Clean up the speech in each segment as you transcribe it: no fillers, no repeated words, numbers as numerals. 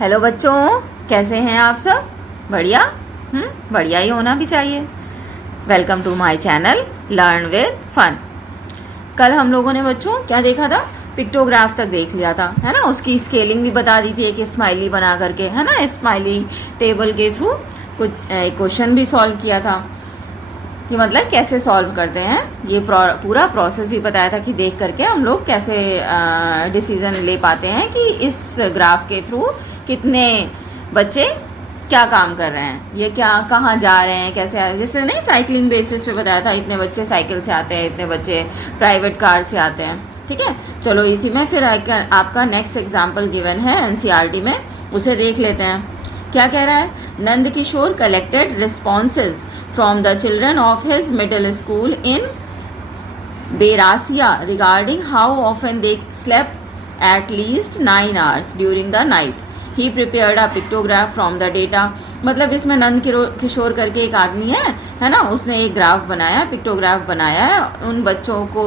Hello बच्चों, कैसे हैं आप सब? बढ़िया। बढ़िया ही होना भी चाहिए। Welcome to my channel learn with fun. कल हम लोगों ने बच्चों क्या देखा था? पिक्टोग्राफ तक देख लिया था, है ना। उसकी स्केलिंग भी बता दी थी, एक स्माइली बना करके, है ना। स्माइली टेबल के थ्रू कुछ क्वेश्चन भी सॉल्व किया था कि मतलब कैसे सॉल्व करते हैं। ये पूरा प्रोसेस भी बताया था कि देख करके हम लोग कैसे डिसीजन ले पाते हैं कि इस ग्राफ के थ्रू कितने बच्चे क्या काम कर रहे हैं, ये क्या कहाँ जा रहे हैं, कैसे जैसे नहीं साइकिलिंग बेसिस पे बताया था, इतने बच्चे साइकिल से आते हैं, इतने बच्चे प्राइवेट कार से आते हैं। ठीक है, चलो इसी में फिर आपका नेक्स्ट एग्जाम्पल गिवन है एनसीईआरटी में, उसे देख लेते हैं। क्या कह रहा है? Nand Kishore collected responses from the children of his middle school in Berasia regarding how often they slept at least 9 hours during the night. He prepared a pictograph from the data. मतलब इसमें नंद किशोर करके एक आदमी है ना, उसने एक ग्राफ बनाया, पिक्टोग्राफ बनाया है, उन बच्चों को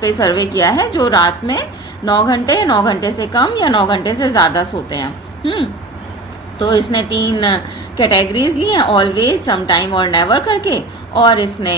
पे सर्वे किया है जो रात में 9 घंटे से कम या 9 घंटे से ज़्यादा सोते हैं। तो इसने 3 कैटेगरीज ली हैं, ऑलवेज, समटाइम और नेवर करके, और इसने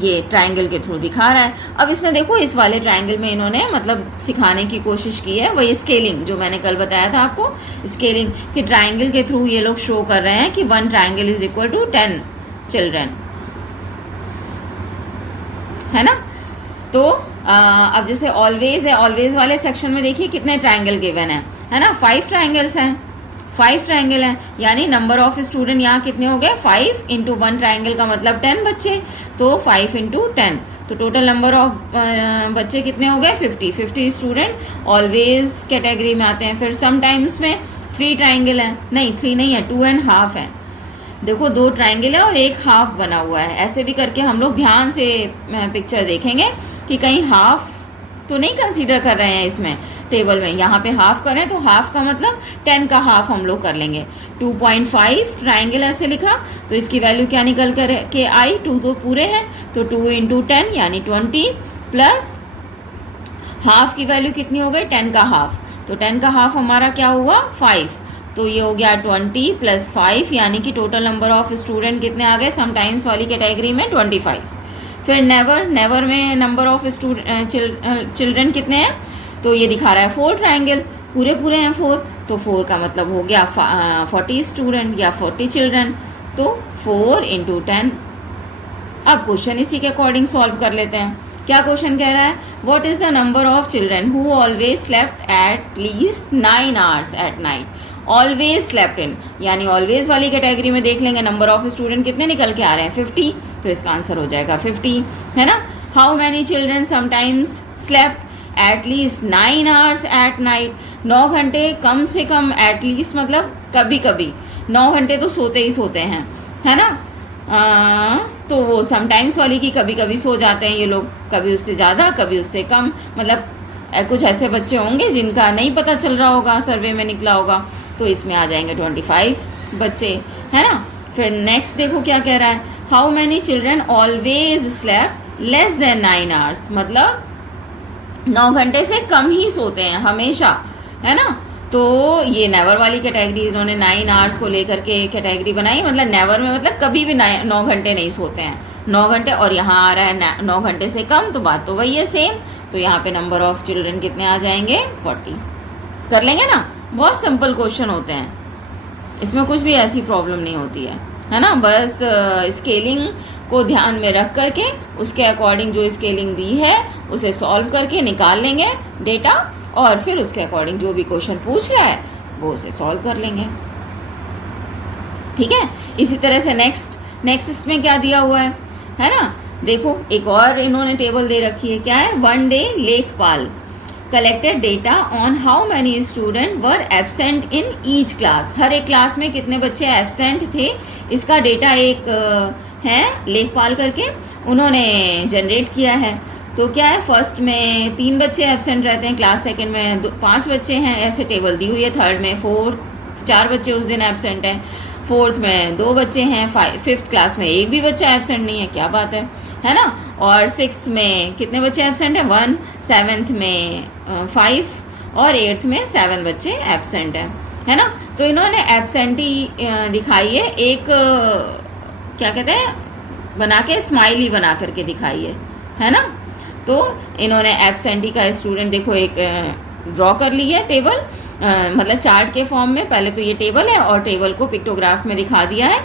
ये ट्रायंगल के थ्रू दिखा रहा है। अब इसने देखो इस वाले ट्रायंगल में इन्होंने मतलब सिखाने की कोशिश की है वही स्केलिंग जो मैंने कल बताया था आपको, स्केलिंग कि ट्रायंगल के थ्रू ये लोग शो कर रहे हैं कि 1 triangle is equal to 10 children, है ना। तो अब जैसे ऑलवेज है, ऑलवेज वाले सेक्शन में देखिए कितने ट्रायंगल गिवन है ना, 5 ट्रायंगल्स हैं, 5 ट्रायंगल हैं, यानी नंबर ऑफ स्टूडेंट यहाँ कितने हो गए? 5 इंटू 1 ट्रायंगल का मतलब 10 बच्चे, तो 5 इंटू 10, तो टोटल नंबर ऑफ बच्चे कितने हो गए? 50 स्टूडेंट ऑलवेज कैटेगरी में आते हैं। फिर समटाइम्स में 3 ट्रायंगल हैं, नहीं 3 नहीं है, 2.5 है। देखो 2 ट्रायंगल है और एक हाफ बना हुआ है। ऐसे भी करके हम लोग ध्यान से पिक्चर देखेंगे कि कहीं हाफ तो नहीं कंसीडर कर रहे हैं इसमें टेबल में। यहाँ पे हाफ करें तो हाफ का मतलब 10 का हाफ हम लोग कर लेंगे। 2.5 ट्राइंगल ऐसे लिखा तो इसकी वैल्यू क्या निकल कर के आई? 2 तो पूरे हैं, तो 2 इंटू 10 यानी 20 प्लस हाफ की वैल्यू कितनी हो गई? 10 का हाफ, तो 10 का हाफ हमारा क्या हुआ? 5, तो ये हो गया 20 प्लस 5, यानी कि टोटल नंबर ऑफ स्टूडेंट कितने आ गए समटाइम्स वाली कैटेगरी में? 25। फिर नेवर में नंबर ऑफ चिल्ड्रन कितने हैं? तो ये दिखा रहा है 4 ट्रायंगल, पूरे हैं 4, तो 4 का मतलब हो गया 40 स्टूडेंट या 40 चिल्ड्रन, तो 4 इंटू 10। अब क्वेश्चन इसी के अकॉर्डिंग सॉल्व कर लेते हैं। क्या क्वेश्चन कह रहा है? What is the number of children who always slept at least 9 hours at night? Always slept इन, यानी ऑलवेज वाली कैटेगरी में देख लेंगे नंबर ऑफ स्टूडेंट कितने निकल के आ रहे हैं? 50, तो इसका आंसर हो जाएगा 50, है ना। How many children sometimes slept at least 9 hours at night? 9 घंटे कम से कम, एट लीस्ट मतलब कभी कभी 9 घंटे तो सोते ही सोते हैं, है ना। तो वो समटाइम्स वाली की कभी कभी सो जाते हैं ये लोग, कभी उससे ज़्यादा कभी उससे कम, मतलब कुछ ऐसे बच्चे होंगे जिनका नहीं पता चल रहा होगा, सर्वे में निकला होगा, तो इसमें आ जाएंगे 25 बच्चे, है ना। फिर नेक्स्ट देखो क्या कह रहा है? How many children always slept less than 9 hours? मतलब 9 घंटे से कम ही सोते हैं हमेशा, है ना। तो ये नेवर वाली कैटेगरी इन्होंने 9 आवर्स को लेकर के कैटेगरी बनाई, मतलब नेवर में मतलब कभी भी 9 घंटे नहीं सोते हैं, 9 घंटे, और यहाँ आ रहा है 9 घंटे से कम, तो बात तो वही है सेम। तो यहाँ पे नंबर ऑफ चिल्ड्रन कितने आ जाएंगे? 40। कर लेंगे ना, बहुत सिंपल क्वेश्चन होते हैं, इसमें कुछ भी ऐसी प्रॉब्लम नहीं होती है ना। बस स्केलिंग को ध्यान में रख करके उसके अकॉर्डिंग जो स्केलिंग दी है उसे सॉल्व करके निकाल लेंगे डेटा, और फिर उसके अकॉर्डिंग जो भी क्वेश्चन पूछ रहा है वो उसे सॉल्व कर लेंगे, ठीक है। इसी तरह से नेक्स्ट इसमें क्या दिया हुआ है ना। देखो एक और इन्होंने टेबल दे रखी है, क्या है? 1 डे लेखपाल collected data on how many student were absent in each class? हर एक क्लास में कितने बच्चे एब्सेंट थे, इसका डेटा एक है लेखपाल करके उन्होंने जनरेट किया है। तो क्या है? फर्स्ट में 3 बच्चे एब्सेंट रहते हैं, क्लास सेकंड में 5 बच्चे हैं, ऐसे टेबल दी हुई है। थर्ड में 4 बच्चे उस दिन एब्सेंट हैं, फोर्थ में 2 बच्चे हैं, फिफ्थ क्लास में एक भी बच्चा एब्सेंट नहीं है, क्या बात है ना। और सिक्स्थ में कितने बच्चे एब्सेंट हैं? 1, सेवन्थ में 5 और 8th में 7 बच्चे एब्सेंट हैं, है ना। तो इन्होंने एब्सेंटी दिखाई है, एक क्या कहते हैं, बना के स्माइली बना करके दिखाई है ना। तो इन्होंने एब्सेंटी का स्टूडेंट देखो एक ड्रॉ कर ली है टेबल, मतलब चार्ट के फॉर्म में। पहले तो ये टेबल है और टेबल को पिक्टोग्राफ में दिखा दिया है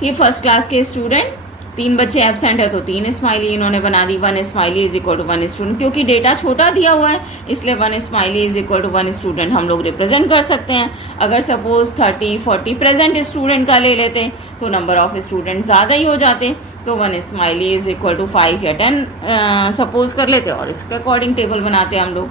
कि फर्स्ट क्लास के स्टूडेंट 3 बच्चे एब्सेंट है तो 3 स्माइली इन्होंने बना दी। 1 smiley is equal to 1 student, क्योंकि डेटा छोटा दिया हुआ है इसलिए 1 smiley is equal to 1 student हम लोग रिप्रेजेंट कर सकते हैं। अगर सपोज 30-40 प्रेजेंट स्टूडेंट का ले लेते तो नंबर ऑफ स्टूडेंट ज़्यादा ही हो जाते, तो 1 स्माइली इज इक्वल टू 5 या 10 सपोज कर लेते और इसके अकॉर्डिंग टेबल बनाते हम लोग,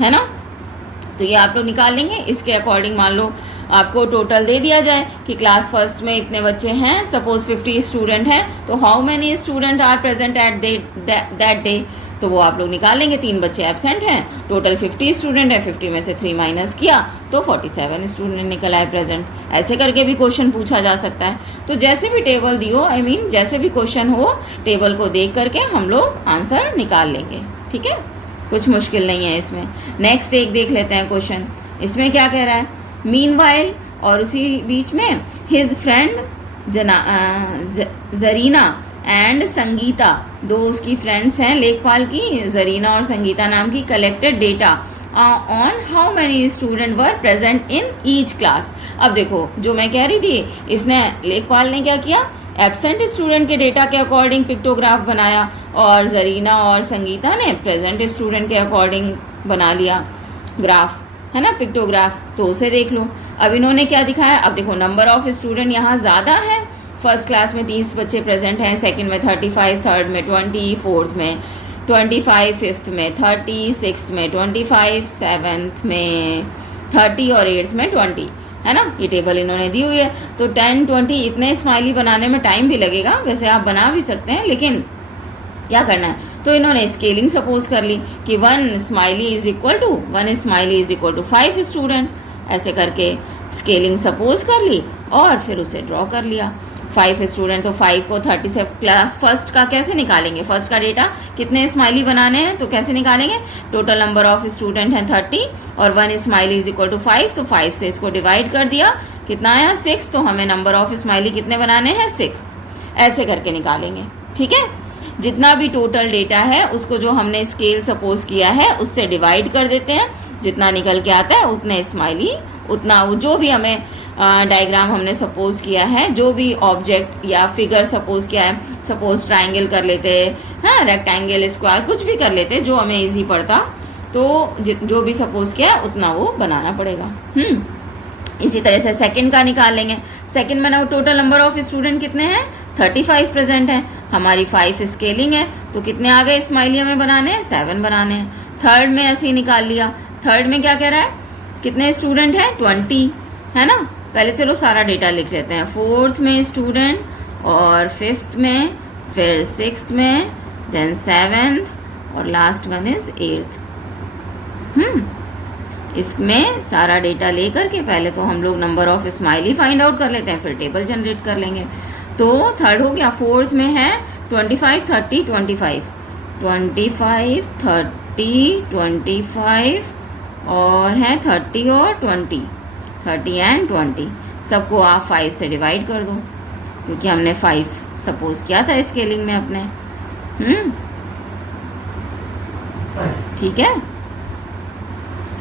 है ना। तो ये आप लोग निकाल लेंगे। इसके अकॉर्डिंग मान लो आपको टोटल दे दिया जाए कि क्लास फर्स्ट में इतने बच्चे हैं, सपोज 50 स्टूडेंट हैं, तो how many student are present at that day, तो वो आप लोग निकाल लेंगे। 3 बच्चे एब्सेंट हैं, टोटल 50 स्टूडेंट है, 50 में से 3 माइनस किया तो 47 स्टूडेंट निकल आए प्रेजेंट। ऐसे करके भी क्वेश्चन पूछा जा सकता है। तो जैसे भी टेबल दी हो, आई मीन जैसे भी क्वेश्चन हो, टेबल को देख करके हम लोग आंसर निकाल लेंगे, ठीक है। कुछ मुश्किल नहीं है इसमें। नेक्स्ट एक देख लेते हैं क्वेश्चन। इसमें क्या कह रहा है, मीनवाइल, और उसी बीच में his friend Zarina and Sangeeta, 2 उसकी फ्रेंड्स हैं लेखपाल की, जरीना और संगीता नाम की, collected data on how many student were present in each class. अब देखो जो मैं कह रही थी, इसने लेखपाल ने क्या किया, एब्सेंट स्टूडेंट के डेटा के अकॉर्डिंग पिक्टोग्राफ बनाया और जरीना और संगीता ने प्रेजेंट स्टूडेंट के अकॉर्डिंग बना लिया ग्राफ, है ना, पिक्टोग्राफ। तो उसे देख लो। अब इन्होंने क्या दिखाया, अब देखो नंबर ऑफ स्टूडेंट यहाँ ज़्यादा है। फर्स्ट क्लास में 30 बच्चे प्रेजेंट हैं, सेकंड में 35, थर्ड में 20, फोर्थ में 25, फिफ्थ में 30, सिक्स्थ में 25, सेवन्थ में 30 और 8th में 20, है ना। ये टेबल इन्होंने दी हुई है। तो 10, 20 इतने स्माइली बनाने में टाइम भी लगेगा, वैसे आप बना भी सकते हैं, लेकिन क्या करना है, तो इन्होंने स्केलिंग सपोज कर ली कि 1 smiley is equal to 5 student, ऐसे करके स्केलिंग सपोज कर ली और फिर उसे ड्रॉ कर लिया। 5 स्टूडेंट, तो 5 को 30 से क्लास फर्स्ट का कैसे निकालेंगे, फर्स्ट का डेटा कितने स्माइली बनाने हैं तो कैसे निकालेंगे, टोटल नंबर ऑफ स्टूडेंट हैं 30 और 1 स्माइली इज इक्वल टू 5, तो 5 से इसको डिवाइड कर दिया, कितना आया 6, तो हमें नंबर ऑफ स्माइली कितने बनाने हैं 6, ऐसे करके निकालेंगे, ठीक है। जितना भी टोटल डेटा है उसको जो हमने स्केल सपोज किया है उससे डिवाइड कर देते हैं, जितना निकल के आता है उतने स्माइली, उतना वो जो भी हमें डायग्राम हमने सपोज किया है, जो भी ऑब्जेक्ट या फिगर सपोज किया है, सपोज ट्राइंगल कर लेते हैं, हाँ, रेक्टेंगल, स्क्वायर, कुछ भी कर लेते, जो हमें इजी पड़ता, तो जो भी सपोज किया है उतना वो बनाना पड़ेगा। इसी तरह से सेकंड का निकाल लेंगे। सेकंड में ना टोटल नंबर ऑफ स्टूडेंट कितने हैं, 35 प्रेजेंट हैं, हमारी 5 स्केलिंग है, तो कितने आ गए स्माइली हमें बनाने हैं, 7 बनाने हैं। थर्ड में ऐसे ही निकाल लिया। थर्ड में क्या कह रहा है, कितने स्टूडेंट हैं 20, है ना। पहले चलो सारा डेटा लिख लेते हैं। 4th में स्टूडेंट और 5th में, फिर 6th में, देन 7th और लास्ट वन इज 8th। इसमें सारा डेटा लेकर के पहले तो हम लोग number of smiley find out कर लेते हैं, फिर टेबल जनरेट कर लेंगे। तो थर्ड हो गया। 4th में है 25, 30, 25, 25, 30, 25 और है 30 और 20, 30 एंड 20, सबको आप 5 से डिवाइड कर दो, क्योंकि हमने 5 सपोज किया था स्केलिंग में अपने। ठीक है,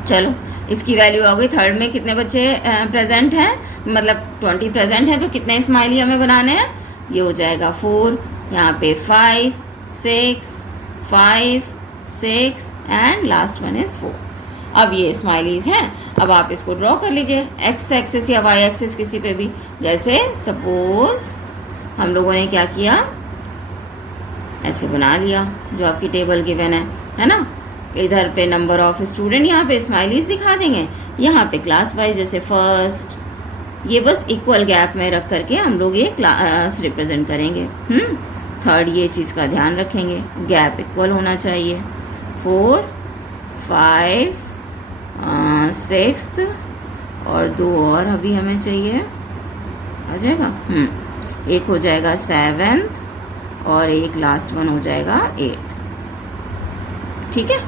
चलो इसकी वैल्यू आ गई। थर्ड में कितने बच्चे प्रेजेंट हैं, मतलब 20 प्रेजेंट हैं, तो कितने स्माइली हमें बनाने हैं, ये हो जाएगा 4, यहाँ पे 5, 6 एंड लास्ट वन इज 4। अब ये स्माइलीज हैं। अब आप इसको ड्रॉ कर लीजिए एक्स एक्सिस या वाई एक्सिस किसी पे भी। जैसे सपोज हम लोगों ने क्या किया, ऐसे बना लिया जो आपकी टेबल गिवन है ना। इधर पे नंबर ऑफ स्टूडेंट, यहाँ पे स्माइलीज दिखा देंगे, यहाँ पे क्लास वाइज, जैसे फर्स्ट, ये बस इक्वल गैप में रख करके हम लोग ये क्लास रिप्रेजेंट करेंगे। थर्ड ये चीज़ का ध्यान रखेंगे, गैप इक्वल होना चाहिए। 4, 5, 6th और 2 और अभी हमें चाहिए, आ जाएगा। एक हो जाएगा 7th और एक लास्ट वन हो जाएगा 8th। ठीक है।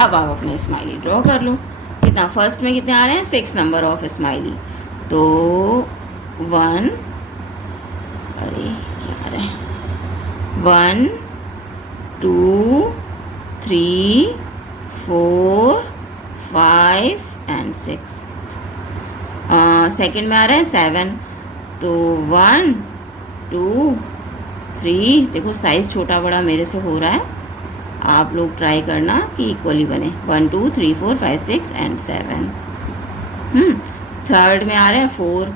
अब आप अपने स्माइली ड्रॉ कर लो। कितना, फर्स्ट में कितने आ रहे हैं 6 नंबर ऑफ स्माइली, तो 1, अरे क्या आ रहा है, 1 2 3 4 5 एंड 6। सेकेंड में आ रहा है 7, तो 1 2 3, देखो साइज छोटा बड़ा मेरे से हो रहा है, आप लोग ट्राई करना कि इक्वली बने, 1 2 3 4 5 6 एंड 7। थर्ड में आ रहा है 4,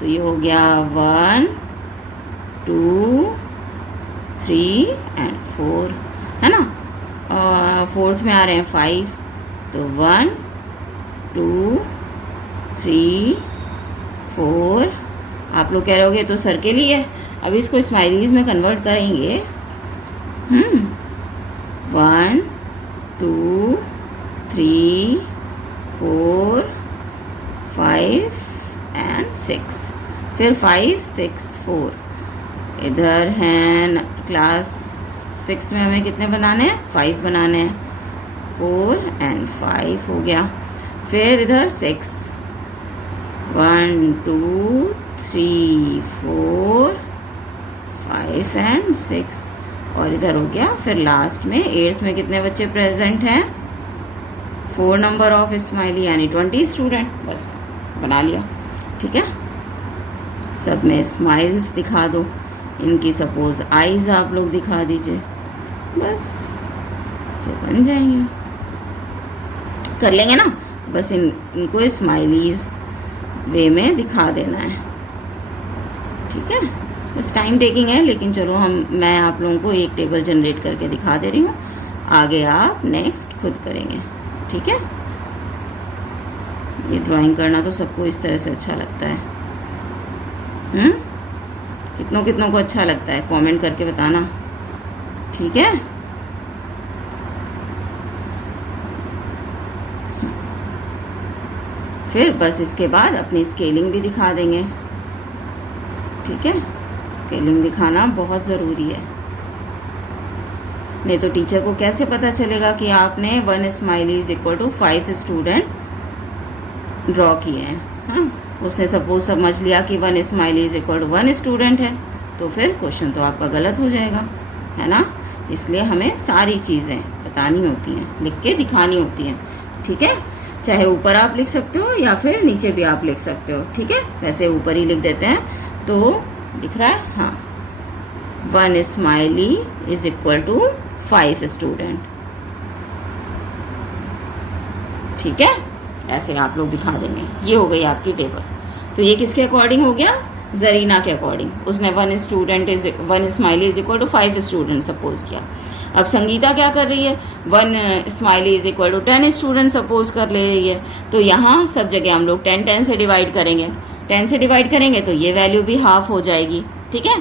तो ये हो गया 1 2 3 एंड 4, है ना। फोर्थ में आ रहे हैं 5, तो 1 2 3 4, आप लोग कह रहे होगे तो सर्किल ही है, अब इसको स्माइलीज में कन्वर्ट करेंगे। 1 2 3 4 5 एंड 6, फिर 5 6 4, इधर हैं क्लास 6 में हमें कितने बनाने हैं, 5 बनाने हैं, 4 एंड 5 हो गया। फिर इधर 6, 1 2 3 4 5 एंड 6, और इधर हो गया। फिर लास्ट में 8th में कितने बच्चे प्रेजेंट हैं, 4 नंबर ऑफ स्माइली यानी 20 स्टूडेंट, बस बना लिया। ठीक है, सब में स्माइल्स दिखा दो, इनकी सपोज आईज आप लोग दिखा दीजिए, बस से बन जाएंगे, कर लेंगे ना। बस इनको स्माइलीज वे में दिखा देना है। ठीक है, बस टाइम टेकिंग है, लेकिन चलो मैं आप लोगों को एक टेबल जनरेट करके दिखा दे रही हूँ, आगे आप नेक्स्ट खुद करेंगे। ठीक है, ये ड्राइंग करना तो सबको इस तरह से अच्छा लगता है। कितनों को अच्छा लगता है कमेंट करके बताना। ठीक है, फिर बस इसके बाद अपनी स्केलिंग भी दिखा देंगे। ठीक है, स्केलिंग दिखाना बहुत ज़रूरी है, नहीं तो टीचर को कैसे पता चलेगा कि आपने 1 smiley is equal to 5 student draw किए हैं। हाँ, उसने सपोज समझ लिया कि 1 smiley is equal to 1 student है, तो फिर क्वेश्चन तो आपका गलत हो जाएगा, है ना। इसलिए हमें सारी चीज़ें बतानी होती हैं, लिख के दिखानी होती हैं। ठीक है, चाहे ऊपर आप लिख सकते हो या फिर नीचे भी आप लिख सकते हो। ठीक है, वैसे ऊपर ही लिख देते हैं तो दिख रहा है। हाँ, 1 smiley is equal to 5 student. ठीक है, ऐसे आप लोग दिखा देंगे। ये हो गई आपकी टेबल। तो ये किसके अकॉर्डिंग हो गया, जरीना के अकॉर्डिंग। उसने 1 smiley is equal to 5 student suppose किया। अब संगीता क्या कर रही है, 1 smiley is equal to 10 student suppose कर ले रही है। तो यहाँ सब जगह हम लोग 10 से डिवाइड करेंगे, 10 से डिवाइड करेंगे तो ये वैल्यू भी हाफ हो जाएगी। ठीक है,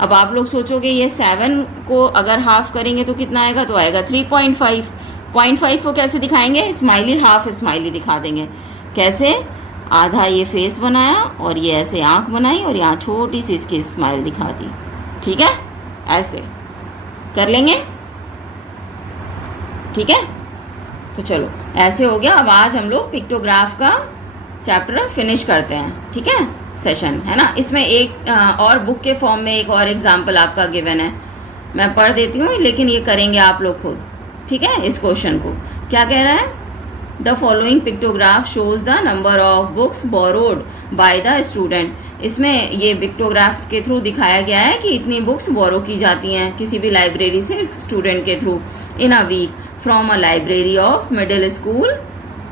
अब आप लोग सोचोगे ये 7 को अगर हाफ करेंगे तो कितना आएगा, तो आएगा 3.5। 0.5 को कैसे दिखाएंगे, स्माइली हाफ स्माइली दिखा देंगे। कैसे, आधा ये फेस बनाया और ये ऐसे आंख बनाई और यहाँ छोटी सी इसकी स्माइल दिखा दी। ठीक है, ऐसे कर लेंगे। ठीक है, तो चलो ऐसे हो गया। अब आज हम लोग पिक्टोग्राफ का चैप्टर फिनिश करते हैं। ठीक है, सेशन है ना। इसमें एक और बुक के फॉर्म में एक और एग्जाम्पल आपका गिवन है, मैं पढ़ देती हूँ, लेकिन ये करेंगे आप लोग खुद। ठीक है, इस क्वेश्चन को क्या कह रहा है, the following pictograph shows the number of books borrowed by the student. इसमें ये पिक्टोग्राफ के थ्रू दिखाया गया है कि इतनी बुक्स बोरो की जाती हैं किसी भी लाइब्रेरी से स्टूडेंट के through in a week from a library of middle school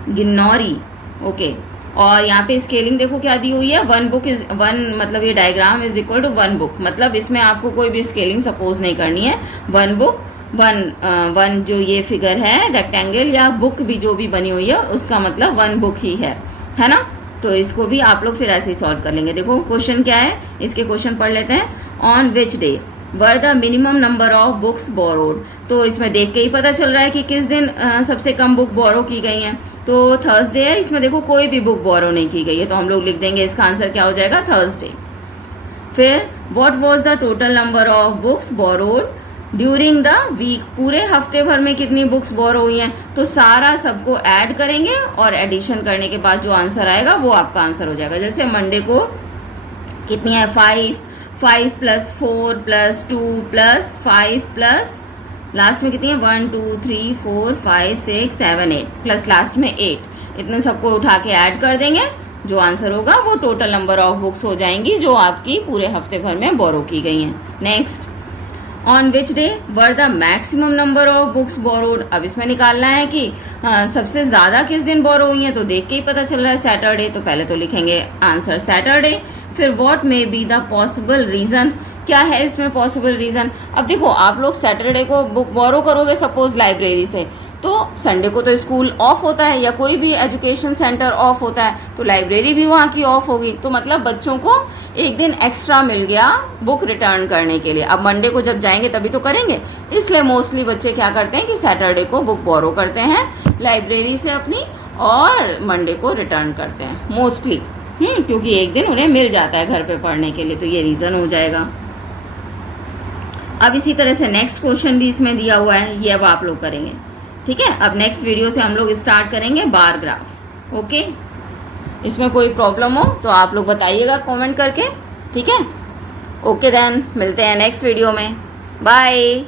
Ginnauri. Okay, और यहाँ पे स्केलिंग देखो क्या दी हुई है, 1 बुक इज 1, मतलब ये diagram is equal to 1 book, मतलब इसमें आपको कोई भी स्केलिंग सपोज नहीं करनी है। 1 बुक 1 जो ये फिगर है रेक्टेंगल या बुक भी जो भी बनी हुई है उसका मतलब 1 बुक ही है ना। तो इसको भी आप लोग फिर ऐसे ही सॉल्व कर लेंगे। देखो क्वेश्चन क्या है, इसके क्वेश्चन पढ़ लेते हैं। On which day were the minimum number of books borrowed. तो इसमें देख के ही पता चल रहा है कि किस दिन सबसे कम बुक बोरो की गई हैं। तो थर्सडे है, इसमें देखो कोई भी बुक बोरो नहीं की गई है, तो हम लोग लिख देंगे इसका आंसर क्या हो जाएगा, थर्सडे। फिर what was the total number of books borrowed during the week, पूरे हफ्ते भर में कितनी बुक्स बोरो हुई हैं, तो सारा सबको ऐड करेंगे और एडिशन करने के बाद जो आंसर आएगा वो आपका आंसर हो जाएगा। जैसे मंडे को कितनी है 5 plus 4 plus 2 plus 5 plus last में कितनी है 1 2 3 4 5 6 7 8 प्लस लास्ट में 8, इतने सबको उठा के ऐड कर देंगे, जो आंसर होगा वो टोटल नंबर ऑफ बुक्स हो जाएंगी जो आपकी पूरे हफ्ते भर में बोरो की गई हैं। Next, on which day were the maximum number of books borrowed. अब इसमें निकालना है कि सबसे ज़्यादा किस दिन बोरो हुई हैं, तो देख के ही पता चल रहा है सैटरडे, तो पहले तो लिखेंगे आंसर सैटरडे। फिर what may be the possible reason, क्या है इसमें पॉसिबल रीज़न। अब देखो आप लोग सैटरडे को बुक बोरो करोगे सपोज लाइब्रेरी से, तो संडे को तो स्कूल ऑफ होता है या कोई भी एजुकेशन सेंटर ऑफ होता है, तो लाइब्रेरी भी वहाँ की ऑफ होगी, तो मतलब बच्चों को एक दिन एक्स्ट्रा मिल गया बुक रिटर्न करने के लिए। अब मंडे को जब जाएंगे तभी तो करेंगे, इसलिए मोस्टली बच्चे क्या करते हैं कि सैटरडे को बुक बोरो करते हैं लाइब्रेरी से अपनी और मंडे को रिटर्न करते हैं मोस्टली, क्योंकि एक दिन उन्हें मिल जाता है घर पे पढ़ने के लिए, तो ये रीज़न हो जाएगा। अब इसी तरह से नेक्स्ट क्वेश्चन भी इसमें दिया हुआ है, ये अब आप लोग करेंगे, ठीक है। अब नेक्स्ट वीडियो से हम लोग स्टार्ट करेंगे बार ग्राफ, ओके। इसमें कोई प्रॉब्लम हो तो आप लोग बताइएगा कमेंट करके, ठीक है। ओके देन, मिलते हैं नेक्स्ट वीडियो में, बाय।